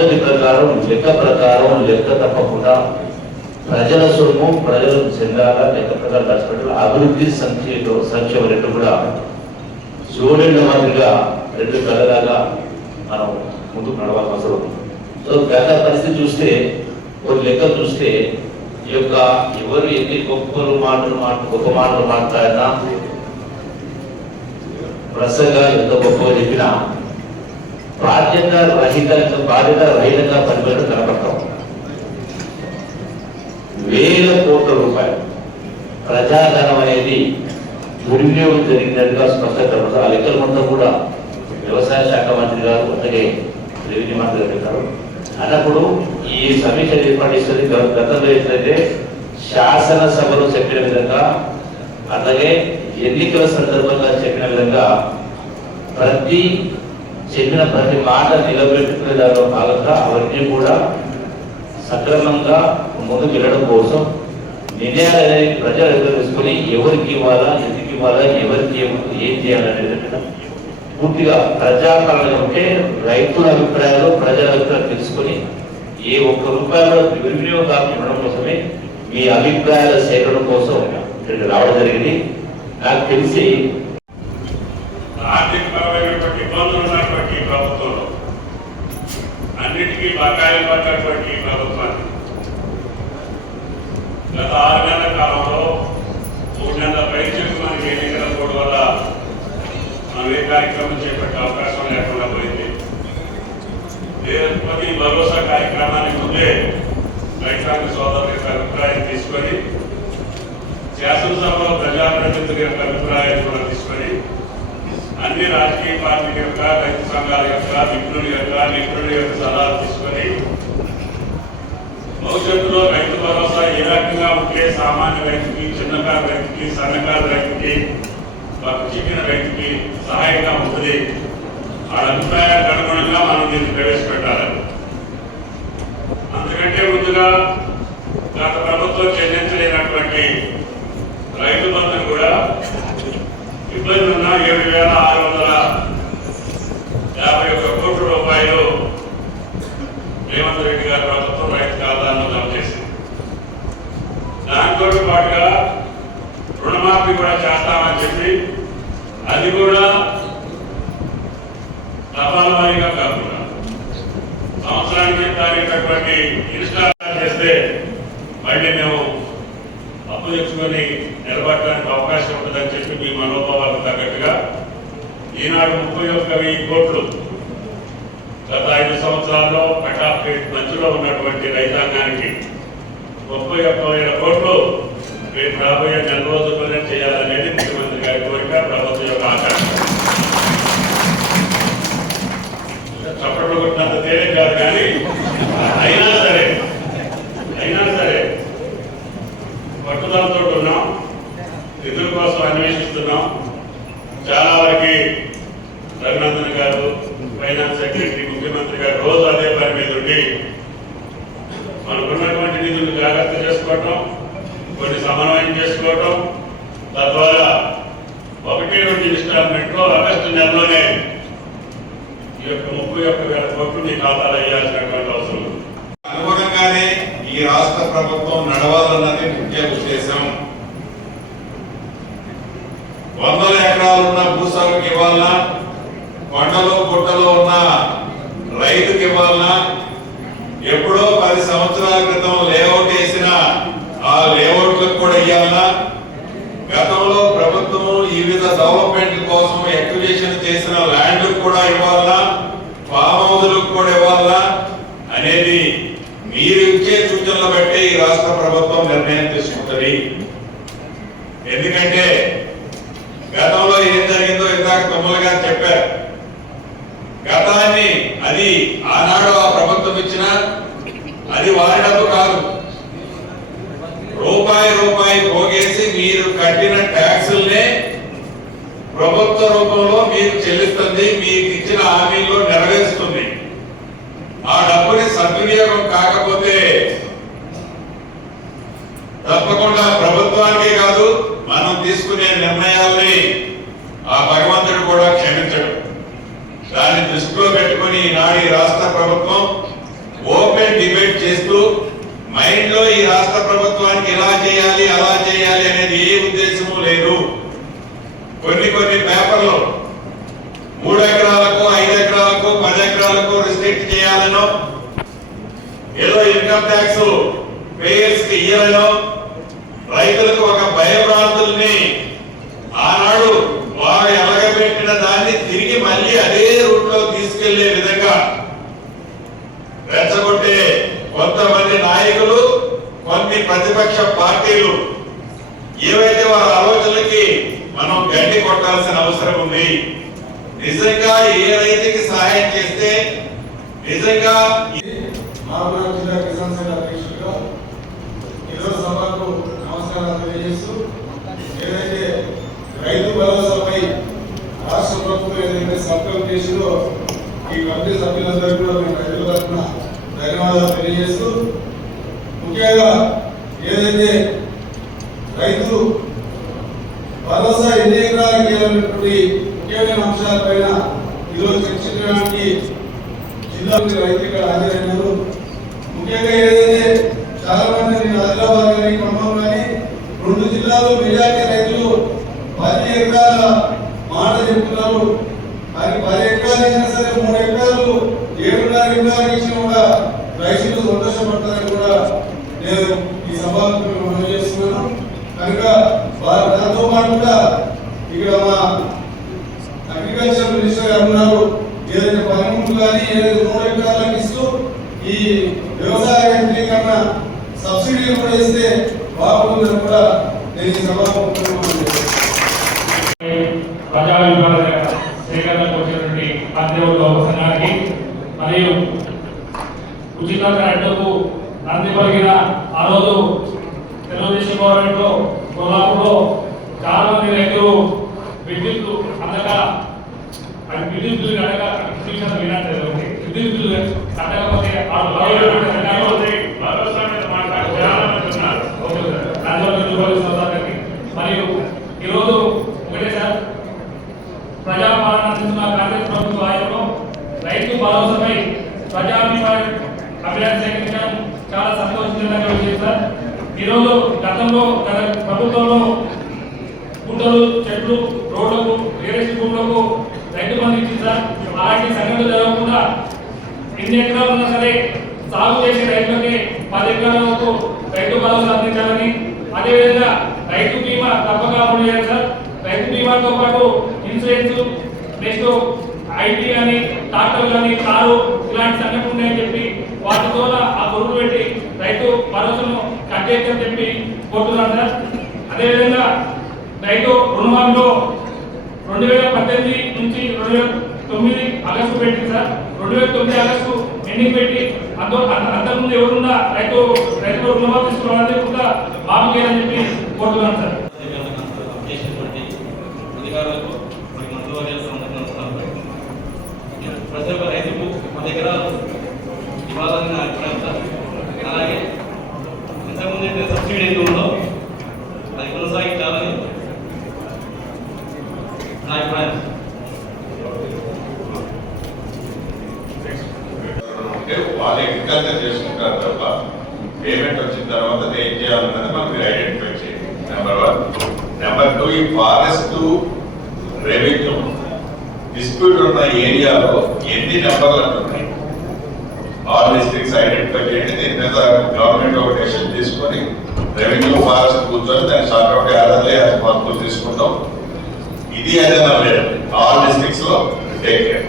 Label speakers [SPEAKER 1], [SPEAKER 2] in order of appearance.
[SPEAKER 1] పద్ధతి ప్రకారం లెక్క ప్రకారం లెక్క తప్పకుండా ప్రజల సొమ్ము ప్రజలకు చెందాలా లెక్క ప్రకారం ఖర్చు అభివృద్ధి సంఖ్యలో సంక్షేమ రెండు కూడా సూర్యుడి మాదిరిగా రెండు కలలాగా మనం ముందుకు నడవాల్సిన అవసరం ఉంది. సో గత పరిస్థితి చూస్తే ఒక లెక్క చూస్తే ఈ యొక్క ఎవరు ఎన్ని గొప్పలు మాటలు మాట గొప్ప మాటలు మాట్లాడినా ప్రసంగా ఎంత గొప్పగా చెప్పినా బాధ్యత రహిత బాధ్యత రహితంగా పనిచేయడం కనపడతాం. వేల కోట్ల రూపాయలు ప్రజాధనం అనేది దుర్వినియోగం జరిగినట్టుగా స్పష్టత ఆ లెక్కల మొత్తం కూడా వ్యవసాయ శాఖ మంత్రి గారు అలాగే రెవెన్యూ మంత్రి గారు అన్నప్పుడు ఈ సమీక్ష ఏర్పాటు చేసేది గతంలో ఏంటంటే శాసనసభలో చెప్పిన విధంగా అలాగే ఎన్నికల సందర్భంగా చెప్పిన విధంగా ప్రతి చెప్పిన ప్రతి మాట నిలబెట్టుకునే దానిలో భాగంగా అవన్నీ కూడా సక్రమంగా ముందుకు వెళ్ళడం కోసం నిర్ణయాలు అనేది ప్రజలు ఎదురు తీసుకొని ఎవరికి ఇవ్వాలా ఎందుకు ఇవ్వాలా ఎవరికి ఏం- ఏం చేయాలనేది పూర్తిగా ప్రజాపాలన ఉంటే రైతుల అభిప్రాయాలు ప్రజల అభిప్రాయాలు తెలుసుకొని ఏ ఒక్క రూపాయలు దుర్వినియోగం ఇవ్వడం కోసమే మీ అభిప్రాయాల సేకరణ కోసం ఇక్కడికి రావడం జరిగింది. నాకు తెలిసి
[SPEAKER 2] ఆర్థిక పరమైనటువంటి ఇబ్బందులు అన్నిటికీ బకాయిలు పడ్డటువంటి ప్రభుత్వాన్ని గత ఆరు నెలల కాలంలో మూడు నెలల పరీక్షకు మనకి ఎన్నికల కోడ్ వల్ల మనం ఏ కార్యక్రమం చేపట్టే అవకాశం లేకుండా పోయింది. లేకపోతే ఈ భరోసా కార్యక్రమానికి ముందే రైతాంగ సోదరుల యొక్క అభిప్రాయం తీసుకొని శాసనసభలో ప్రజాప్రతినిధుల యొక్క అభిప్రాయాలు కూడా అన్ని రాజకీయ పార్టీల యొక్క రైతు సంఘాల యొక్క నిపుణుల యొక్క నిపుణుల యొక్క సలహాలు తీసుకొని భవిష్యత్తులో రైతు భరోసా ఏ రకంగా ఉంటే సామాన్య రైతుకి చిన్నకారు రైతుకి సన్నకారు రైతుకి చిక్కిన రైతుకి సహాయంగా ఉంటుంది. వాళ్ళ అభిప్రాయాలకు అనుగుణంగా మనం దీన్ని ప్రవేశపెట్టాలి అందుకంటే ముందుగా గత ప్రభుత్వం చెల్లించలేనటువంటి రైతు బంధును కూడా ఇబ్బంది ఉన్న ఏడు వేల ఆరు వందల యాభై ఒక్క కోట్ల రూపాయలు రేవంత్ రెడ్డి గారి ప్రభుత్వం రైతు ఖాతాల్లో జమ చేసింది దాంతో పాటుగా రుణమాఫీ కూడా చేస్తామని చెప్పి అది కూడా తపాల వారీగా కాకుండా సంవత్సరానికి తారీఖటువంటి ఇన్స్టాల్ చేస్తే మళ్ళీ మేము అప్పు తెచ్చుకొని నిలబడడానికి అవకాశం ఉంటుందని చెప్పి మీ మనోభావాలకు తగ్గట్టుగా ఈనాడు ముప్పై ఒక్క వెయ్యి కోట్లు గత ఐదు సంవత్సరాల్లో కటాఫ్ రేట్ మధ్యలో ఉన్నటువంటి రైతాంగానికి ముప్పై ఒక్క వేల కోట్లు రేపు రాబోయే నెల రోజుల్లోనే చేయాలనేది ముఖ్యమంత్రి గారి కోరిక ప్రభుత్వం యొక్క ఆకాంక్ష. చప్పట్లు కొట్టినంత తేలిక కాదు కానీ అయినా సరే అయినా సరే పట్టుదలతో ఉన్నాం నిధుల కోసం అన్వేషిస్తున్నాం. చాలా వరకు రఘునందన్ గారు ఫైనాన్స్ సెక్రటరీ ముఖ్యమంత్రి గారు రోజు అదే పని మీద ఉండి మనకున్నటువంటి నిధులు జాగ్రత్త చేసుకోవటం కొన్ని సమన్వయం చేసుకోవటం తద్వారా ఒకటి రెండు ఇన్స్టాల్మెంట్లో ఆగస్టు నెలలోనే ఈ యొక్క ముప్పై ఒక్క వేల కోట్లు మీ ఖాతాలో వేయాల్సినటువంటి అవసరం
[SPEAKER 3] అనుగుణంగానే ఈ రాష్ట్ర ప్రభుత్వం నడవాలన్నది ముఖ్య ఉద్దేశం. వందల ఎకరాలు ఉన్న భూస్వామికి ఇవ్వాలన్నా కొండలో గుట్టలో ఉన్న రైతుకి ఇవ్వాలన్నా ఎప్పుడో పది సంవత్సరాల క్రితం లేఅవుట్ వేసిన ఆ లేఅవుట్ కూడా గతంలో ప్రభుత్వం వివిధ డెవలప్మెంట్ కోసం ఎక్విజేషన్ చేసిన ల్యాండ్ కూడా ఇవ్వాలా? ఫామ్ హౌజులకు కూడా ఇవ్వాలా? అనేది మీరు ఇచ్చే సూచనలు బట్టి ఈ రాష్ట్ర ప్రభుత్వం నిర్ణయం తీసుకుంటుంది. ఎందుకంటే గతంలో ఏం జరిగిందో ఇందాక తుమ్మల గారు చెప్పారు. మీకు చెల్లిస్తుంది మీకు ఇచ్చిన హామీలు నెరవేరుస్తుంది. ఆ డబ్బుని సద్వినియోగం కాకపోతే తప్పకుండా ప్రభుత్వానికి కాదు మనం తీసుకునే నిర్ణయాల్ని ఆ భగవంతుడు కూడా క్షమించడు. దాన్ని దృష్టిలో పెట్టుకుని ఈనాడు ఈ రాష్ట్ర ప్రభుత్వం ఓపెన్ డిబేట్ చేస్తూ మైండ్లో ఈ రాష్ట్ర ప్రభుత్వానికి ఇలా చేయాలి అలా చేయాలి అనేది ఏ ఉద్దేశము లేదు. చేయాలనో ఏదో ఇన్కమ్ ట్యాక్స్ పేయర్స్కి ఇయ్యాలనో రైతులకు ఒక భయభ్రాంతుల్ని ఆనాడు వారు ఎలగబెట్టిన దాన్ని తిరిగి మళ్ళీ అదే రూట్లో తీసుకెళ్ళే విధంగా రెచ్చగొట్టే కొంతమంది నాయకులు కొన్ని ప్రతిపక్ష పార్టీలు. ఏవైతే వారి ఆలోచనలకి మనం గడ్డి కొట్టాల్సిన అవసరం ఉంది నిజంగా ఏ రైతుకి సహాయం చేస్తే నిజంగా
[SPEAKER 4] మహబూబ్ జిల్లా కిసాన్ సంఘ అధ్యక్షుడిగా ఈరోజు సభకు నమస్కారాలు తెలియజేస్తూ ఏదైతే రైతు భరోసాపై రాష్ట్ర ప్రభుత్వం ఏదైతే సంకల్పం చేసిందో ఈ కమిటీ సభ్యులందరూ కూడా మేము రైతుల తరఫున ధన్యవాదాలు తెలియజేస్తూ ముఖ్యంగా ఏదైతే రైతు భరోసా ఎన్ని ఎకరాలకు ముఖ్యమైన అంశాలపైన ఈరోజు చర్చించడానికి జిల్లా రైతు ఇక్కడ హాజరైనారు ముఖ్యంగా ఏదైతే చాలా మంది నేను ఆదిలాబాద్ కానీ ఖమ్మం కానీ రెండు జిల్లాలు మెజార్టీ రైతులు పది ఎకరాల మాట చెప్తున్నారు. అది పది ఎకరాలు ఇచ్చినా సరే మూడు ఎకరాలు ఏడున్నర ఎకరాలు ఇచ్చినా కూడా రైతులు సంతోషపడతారని కూడా నేను ఈ సభకు మనం చేస్తున్నాను. కనుక వారు దాంతో పాటుగా ఇక్కడ మా అగ్రికల్చర్ మినిస్టర్ గారు ఉన్నారు. ఏదైనా పనిముట్లు కానీ ఏదైతే మూడు ఎకరాలకు ఇస్తూ ఈ వ్యవసాయ యంత్రీకరణ సబ్సిడీలు కూడా ఇస్తే బాగుంటుందని కూడా నేను ఈ సభాముఖంగా
[SPEAKER 5] ప్రజా విభాగ సేకరణకు వచ్చినటువంటి అధ్యయుల సంఘానికి మరియు ఉచిత కరెంటుకు నంది పలిగిన ఆ రోజు తెలుగుదేశం గవర్నమెంట్లో కొల్లాపూర్లో చాలా మంది రైతులు విద్యుత్ అందక అది విద్యుత్ బిల్లు కట్టక శిక్షణ వినట్లేదు విద్యుత్ బిల్లు కట్టకపోతే ఆ
[SPEAKER 2] లేకపోతే భరోసా మీద మాట్లాడి చాలా మంది ఉన్నారు
[SPEAKER 5] ఓకే సార్. దానివల్ల మీరు ఉపయోగిస్తున్న సార్కి. మరియు ఈరోజు ఒకటే సార్ ప్రజాపాలన అందిస్తున్న కాంగ్రెస్ ప్రభుత్వ హయాంలో రైతు భరోసాపై ప్రజాభిప్రాయ అభిప్రాయం సేకరించడం చాలా సంతోషజనక విషయం సార్ ఈరోజు గతంలో ప్రభుత్వంలో గుంటలు చెట్లు రోడ్లకు వేరేసి భూములకు రైతు బంధు ఇచ్చింది సార్. అలాంటి సంఘటనలు జరగకుండా ఎన్ని ఎకరాలు ఉన్నా సరే సాగు చేసే రైతులకి పది ఎకరాలకు రైతు భరోసా అందించాలని అదేవిధంగా రైతు బీమా తప్పక అమలు చేయాలి సార్. రైతు బీమాతో పాటు ఇన్సూరెన్స్ నెక్స్ట్ ఐటీ కానీ ట్రాక్టర్ కానీ కారు ఇలాంటి సంఘటన ఉన్నాయని చెప్పి వాటి ద్వారా ఆ గొర్రెలు పెట్టి రైతు భరోసాను కట్ చేయని చెప్పి కోరుతున్నాను సార్. అదేవిధంగా రైతు రుణమాఫీలో రెండు వేల పద్దెనిమిది నుంచి రెండు వేల తొమ్మిది ఆగస్టు పెట్టింది సార్. రెండు వేల తొమ్మిది ఆగస్టు ఎండింగ్ పెట్టి అంతకుముందు ఎవరున్నా రైతు రైతు రుణమాఫీ తీసుకోవాలని కూడా మాఫీ చేయాలని చెప్పి కోరుతున్నాను సార్.
[SPEAKER 6] అధికారులకు మరియు మంత్రివర్యాలకు అందరికీ నమస్కారం ప్రతి ఒక్క రైతుకు మన దగ్గర ఇవ్వాలని నా అభిప్రాయం సార్ అలాగే ఇంతకుముందు అయితే సబ్సిడీ ఉందో అది కొనసాగించాలని నా అభిప్రాయం
[SPEAKER 3] ఉంటే వాళ్ళు అగ్రికల్చర్ చేసుకుంటారు తప్ప పేమెంట్ వచ్చిన తర్వాత అది ఏం చేయాలన్నది మనం మీరు ఐడెంటిఫై చేయండి నెంబర్ వన్ నెంబర్ ఈ ఫారెస్ట్ రెవెన్యూ డిస్ప్యూట్ ఉన్న ఏరియాలో ఎన్ని నెంబర్లు అంటున్నాయి? ఆల్ డిస్ట్రిక్ట్స్ ఐడెంటిఫై చేయండి. దీని మీద గవర్నమెంట్ ఒక డెసిషన్ తీసుకొని రెవెన్యూ ఫారెస్ట్ కూర్చొని దాన్ని షార్ట్ అవుట్ యాదలే మార్పులు తీసుకుంటాం. ఇది ఏదైనా లేదు. ఆల్ డిస్ట్రిక్ట్స్లో టేక్ కేర్.